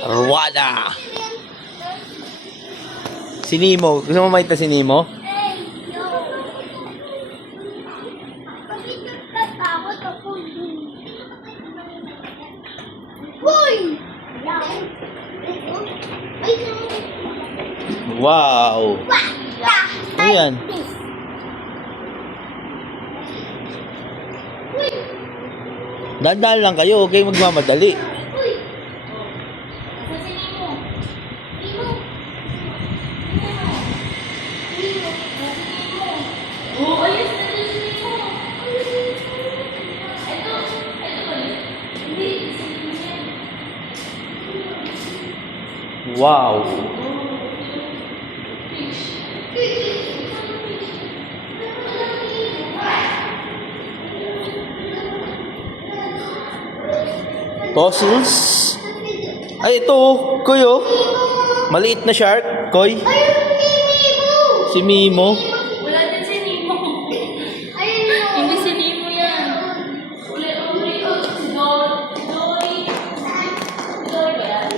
Arwada. Si Nemo. Gusto mo makita si Nemo? Wow. Ano yan? Dahan-dahan lang kayo. Okay, magmamadali. Wow. Fossils? Ay, ito, Kuyo. Maliit na shark, Koy. Si Mimo. Wala din si Nemo. Hindi si Nemo yan. Dory ba yan?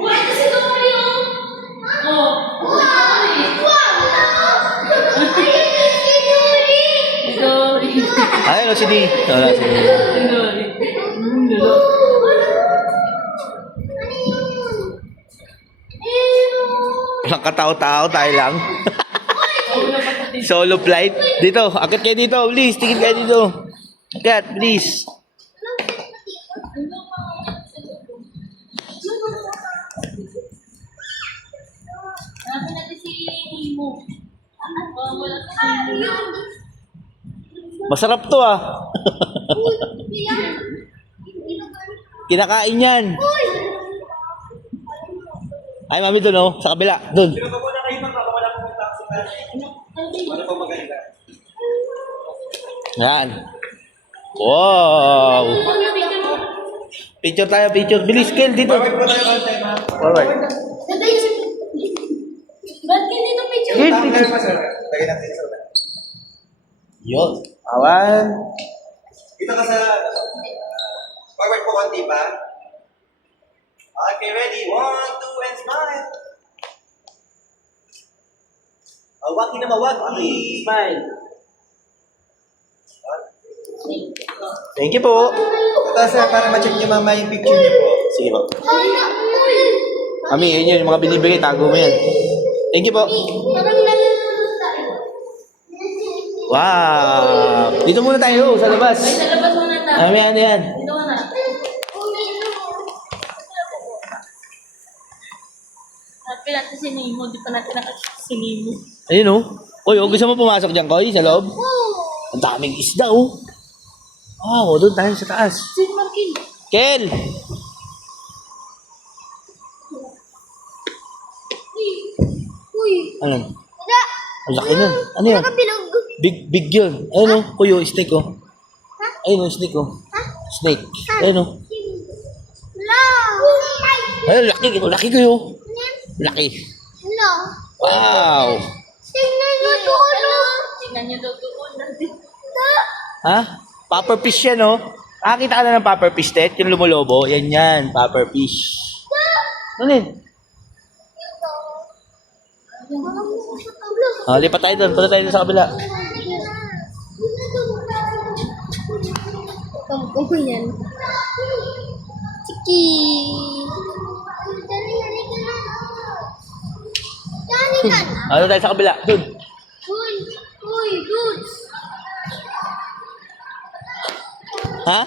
Wala din si Dory oh! Oh! Dory! Ay, ano si Di? Wala si Di. Dory. Walang katao-tao, tayo lang. Solo flight. Dito, akit kayo dito. Please, tingin kayo dito. Akit, please. Hanapin natin si Nemo. Wala si Nemo. Masarap to ah. Kinakain yan. Ay, mami doon oh. Sa kabila. Doon. Yan. Wow. Picture tayo, picture. Bilis, Kel, dito. Alright. Ba't ganito picture? Kel, picture. Yun. Awan. Dito ka sa... Forward po konti pa. Okay, ready? 1, 2, and smile. Wag na mawag. Okay, smile. Thank you po. Tapos para ma-check niyo mama yung picture niyo po. Sige po. Mami, yun yun. Yung mga binibigay, tago mo yan. Thank you po. Wow. Dito muna tayo, sa labas. Ay, sa labas muna tayo. Mami, ano yan? Dito ka na. Hanapin natin si Nemo. Di pa natin nakakita si Nemo. Ayun oh. Koy, oh, gusto mo pumasok dyan, Koy, sa loob? Ang daming isda, oh. Wow, doon tayo sa taas. Si Marky. Kel! Uy. Ano? Ang laki nun. Ano yan? Big yun. Ayun oh, Koy, oh, snake oh. Ayun oh, snake oh. Snake. Ayun oh. Ayun, laki. Laki ko yun. Laki. Wow. Tingnan niyo doon natin. Ha? Puffer fish yan, oh. Nakakita ka na ng puffer fish, Tet? Yung lumolobo. Yan yan, puffer fish. Ano yun? Lipat tayo doon. Punta tayo doon sa kabila. Kamu yan. Ciki. Doon tayo sa kabila. Doon. Dudes. Ha?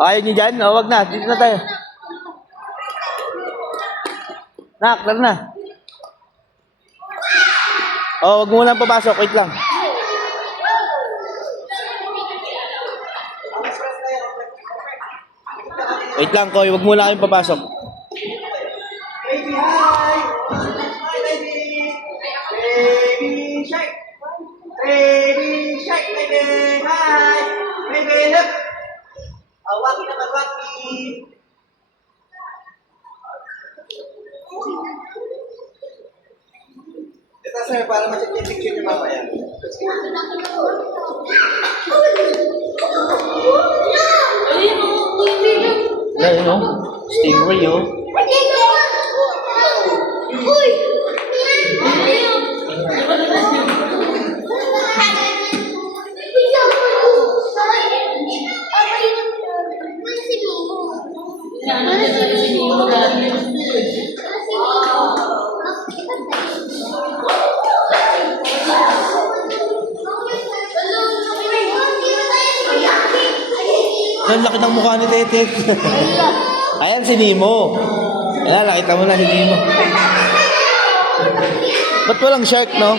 Ayaw niyo dyan? O, wag na. Dito na tayo. Nak, tara na. O, wag mo lang papasok. Wait lang. Wait lang, Koy. Wag mo lang kayong papasok. Baby, hi! Hi, baby! Baby shark! Baby shark, baby! Hi! Baby, look! sir, para ma-check yung picture niyo mamaya. Ayun o, Ayun, no? Stingray, oh. Ang laki ng mukha ni Tete. Ayan si Nemo. Ayan, nakita mo na si Nemo. Ba't walang shark, no?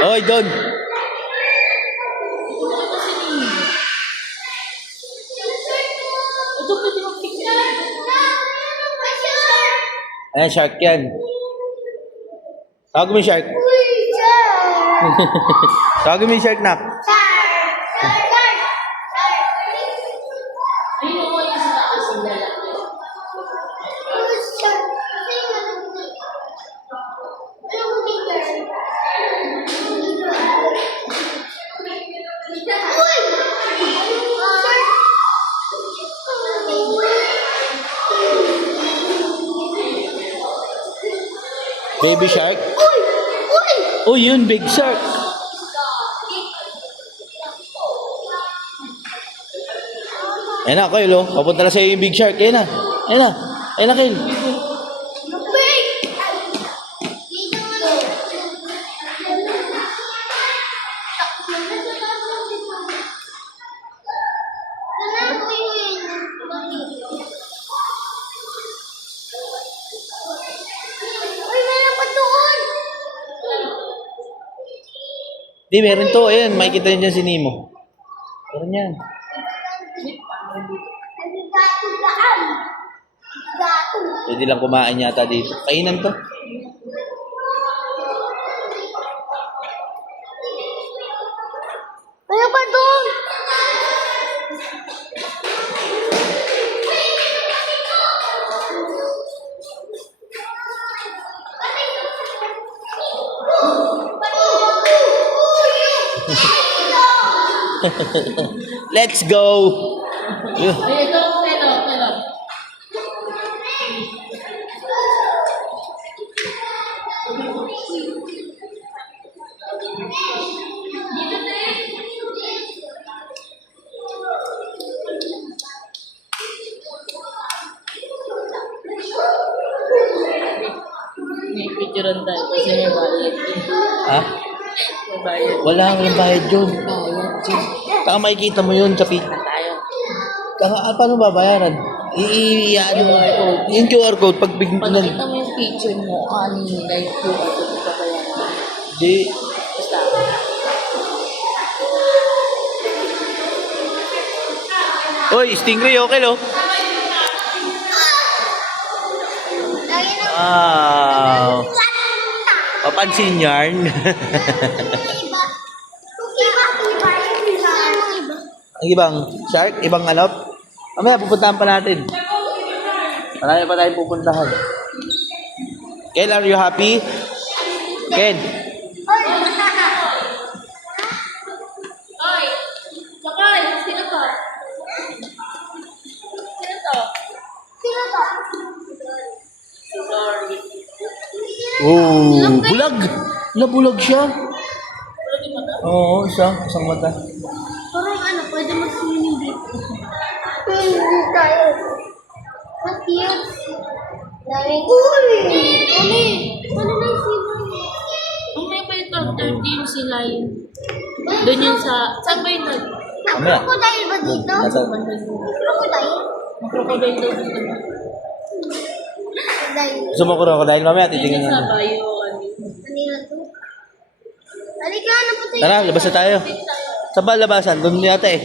Oy, Don. ito pwede mag-picture. Ayan, shark yan. Tawag mo yung shark. Tawag mo yung shark, nak. Ayun o, yung sa taas yung lalaki. Baby shark. Oh, yun, big shark. Ayan na, Kyle, oh. Papunta na sa'yo yung big shark. Ayan na. Ayan na. Ayan na, Kyle. Di, meron to. Ayan, makikita niyo dyan si Nemo. Meron yan. Pwede lang kumain yata dito. Kainan to. Ano ba doon? Let's go! Ayun, ito, pero. May picturean tayo kasi may bayad. Ha? May bayad. Wala kang bayad yun. Bayad, Diyos. Saka makikita mo yun sa pic. Tayo. Paano babayaran? Ano mo? Yung QR code, pag bigyan Pag na. nakita mo yung picture mo, ano nila yung QR code pa kaya. Di. Basta. Oy, stingray, okay, lo? Lagi na Wow. Papansin yarn. iba. Iba. Ang ibang shark, ibang alop. Mamaya pupuntahan pa natin. Marami pa tayong pupuntahan. Ken, are you happy? Ken, Oy! Sakay! Sino to? Sino to? Sino to? Sorry. oh, bulag. Nabulag siya. Wala di mata? Oo, isang mata. Parang ano, pwede mag-swimming dito. Hindi tayo. Ang cute. Uy! Ano na yung swimming? Ang may pa ito, 13 sila yun. Doon yun sa... Saan ba yun nag... Mamaya. Crocodile ba dito? Nasa, Crocodile? Crocodile daw dito. Crocodile. gusto mo ko dahil mamaya Yun titingnan sa natin. bayo. Kanina to. Halika, ano po tayo? Tara, labas na tayo. Sa ba labasan? Doon yata eh.